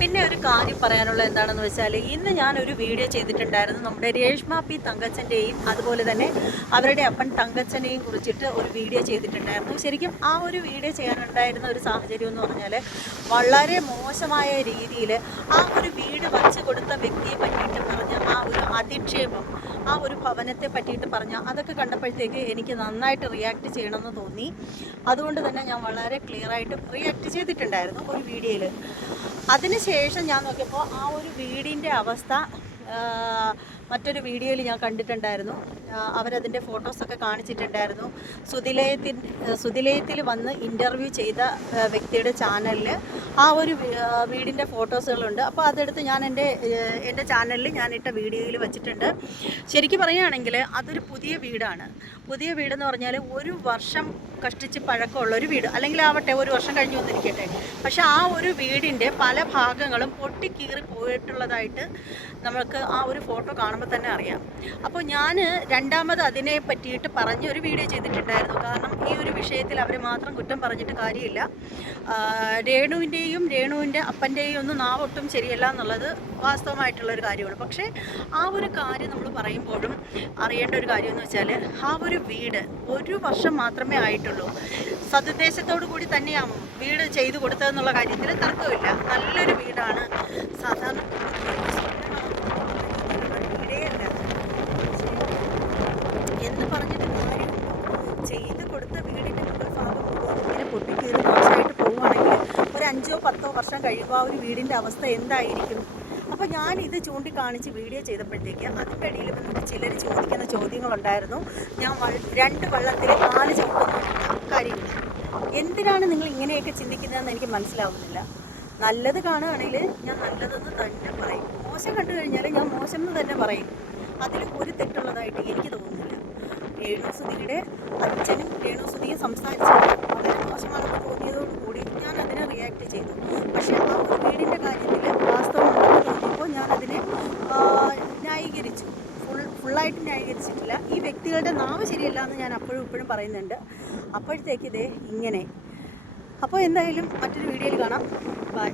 പിന്നെ ഒരു കാര്യം പറയാനുള്ള എന്താണെന്ന് വെച്ചാൽ ഇന്ന് ഞാൻ ഒരു വീഡിയോ ചെയ്തിട്ടുണ്ടായിരുന്നു നമ്മുടെ രേഷ്മ പി തങ്കച്ചന്റെയും അതുപോലെ തന്നെ അവരുടെ അപ്പൻ തങ്കച്ചനെയും കുറിച്ചിട്ട് ഒരു വീഡിയോ ചെയ്തിട്ടുണ്ടായിരുന്നു. ശരിക്കും ആ ഒരു വീഡിയോ ചെയ്യാനുണ്ടായിരുന്ന ഒരു സാഹചര്യം എന്ന് പറഞ്ഞാൽ വളരെ മോശമായ രീതിയിൽ ആ ഒരു വീട് വച്ച് കൊടുത്ത വ്യക്തിയെ പറ്റിയിട്ട് പറഞ്ഞ ആ ഒരു അധിക്ഷേപം ആ ഒരു ഭവനത്തെ പറ്റിയിട്ട് പറഞ്ഞ അതൊക്കെ കണ്ടപ്പോഴത്തേക്ക് എനിക്ക് നന്നായിട്ട് റിയാക്ട് ചെയ്യണമെന്ന് തോന്നി. അതുകൊണ്ട് തന്നെ ഞാൻ വളരെ ക്ലിയറായിട്ട് റിയാക്ട് ചെയ്തിട്ടുണ്ടായിരുന്നു ഒരു വീഡിയോയിൽ അതിനുശേഷം ഞാൻ നോക്കിയപ്പോൾ ആ ഒരു വീടിന്റെ അവസ്ഥ മറ്റൊരു വീഡിയോയിൽ ഞാൻ കണ്ടിട്ടുണ്ടായിരുന്നു. അവരതിന്റെ ഫോട്ടോസൊക്കെ കാണിച്ചിട്ടുണ്ടായിരുന്നു. സുതിലയത്തിൽ സുതിലയത്തിൽ വന്ന് ഇന്റർവ്യൂ ചെയ്ത വ്യക്തിയുടെ ചാനലിൽ ആ ഒരു വീടിന്റെ ഫോട്ടോസുകളുണ്ട്. അപ്പോൾ അതെടുത്ത് ഞാൻ എന്റെ എന്റെ ചാനലിൽ ഞാൻ ഇട്ട വീഡിയോയിൽ വെച്ചിട്ടുണ്ട്. ശരിക്കും പറയുകയാണെങ്കിൽ അതൊരു പുതിയ വീടാണ്. പുതിയ വീടെന്ന് പറഞ്ഞാൽ ഒരു വർഷം കഷ്ടിച്ച് പഴക്കമുള്ള ഒരു വീട്. അല്ലെങ്കിൽ ആവട്ടെ ഒരു വർഷം കഴിഞ്ഞു വന്നിരിക്കട്ടെ. പക്ഷെ ആ ഒരു വീടിന്റെ പല ഭാഗങ്ങളും പൊട്ടിക്കീറി പോയിട്ടുള്ളതായിട്ട് നമുക്ക് ആ ഒരു ഫോട്ടോ കാണുമ്പോൾ തന്നെ അറിയാം. അപ്പോൾ ഞാൻ രണ്ടാമത് അതിനെ പറ്റിയിട്ട് പറഞ്ഞ ഒരു വീഡിയോ ചെയ്തിട്ടുണ്ടായിരുന്നു. കാരണം ഈ ഒരു വിഷയത്തിൽ അവർ മാത്രം കുറ്റം പറഞ്ഞിട്ട് കാര്യമില്ല. രേണുവിന്റെയും രേണുവിന്റെ അപ്പന്റെയും ഒന്നും നാവൊട്ടും ശരിയല്ല എന്നുള്ളത് വാസ്തവമായിട്ടുള്ളൊരു കാര്യമാണ്. പക്ഷേ ആ ഒരു കാര്യം നമ്മൾ പറയുമ്പോഴും അറിയേണ്ട ഒരു കാര്യം എന്ന് വെച്ചാൽ ആ ഒരു വീട് ഒരു വർഷം മാത്രമേ ആയിട്ടുള്ളൂ. സതുദ്ദേശത്തോടു കൂടി തന്നെയാണ് വീട് ചെയ്തു കൊടുത്തതെന്നുള്ള കാര്യത്തിൽ തർക്കമില്ല നല്ലൊരു വീടാണ് സാധാരണ വീടേ അല്ല എന്ന് പറഞ്ഞിട്ട് കാര്യം ചെയ്ത് കൊടുത്ത വീടിന്റെ മുകൾ ഭാഗം ഇങ്ങനെ പൊട്ടിക്കീറി മോശമായിട്ട് പോവുകയാണെങ്കിൽ ഒരു അഞ്ചോ പത്തോ വർഷം കഴിയുമ്പോൾ ആ ഒരു വീടിന്റെ അവസ്ഥ എന്തായിരിക്കും? അപ്പോൾ ഞാൻ ഇത് ചൂണ്ടിക്കാണിച്ച് വീഡിയോ ചെയ്തപ്പോഴത്തേക്ക് അതിന്റെ ഇടയിൽ വന്നിട്ട് ചിലർ ചോദിക്കുന്ന ചോദ്യങ്ങളുണ്ടായിരുന്നു. ഞാൻ രണ്ട് വള്ളത്തിൽ നാല് ചവിട്ടുന്ന കാര്യമില്ല. എന്തിനാണ് നിങ്ങൾ ഇങ്ങനെയൊക്കെ ചിന്തിക്കുന്നതെന്ന് എനിക്ക് മനസ്സിലാവുന്നില്ല. നല്ലത് കാണുകയാണെങ്കിൽ ഞാൻ നല്ലതെന്ന് തന്നെ പറയും. മോശം കണ്ടു കഴിഞ്ഞാൽ ഞാൻ മോശം എന്ന് തന്നെ പറയും. അതിൽ ഒരു തെറ്റുള്ളതായിട്ട് എനിക്ക് തോന്നുന്നില്ല. രേണുസുതിയുടെ അച്ഛനും രേണുസുതിയും സംസാരിച്ചത് വളരെ മോശമാണെന്ന് തോന്നിയതോടുകൂടി ഞാൻ അതിനെ റിയാക്ട് ചെയ്തു. പക്ഷേ ആ ഒരു വീടിന്റെ കാര്യത്തിൽ വാസ്തവമുണ്ടെന്ന് തോന്നിയപ്പോൾ ഞാൻ അതിനെ ന്യായീകരിച്ചു. ഫുൾ ഫുള്ളായിട്ട് ന്യായീകരിച്ചിട്ടില്ല. ഈ വ്യക്തികളുടെ നാവ് ശരിയല്ല എന്ന് ഞാൻ അപ്പോഴും ഇപ്പോഴും പറയുന്നുണ്ട്. അപ്പോഴത്തേക്ക് ഇതേ ഇങ്ങനെ. അപ്പോൾ എന്തായാലും മറ്റൊരു വീഡിയോയിൽ കാണാം. ബൈ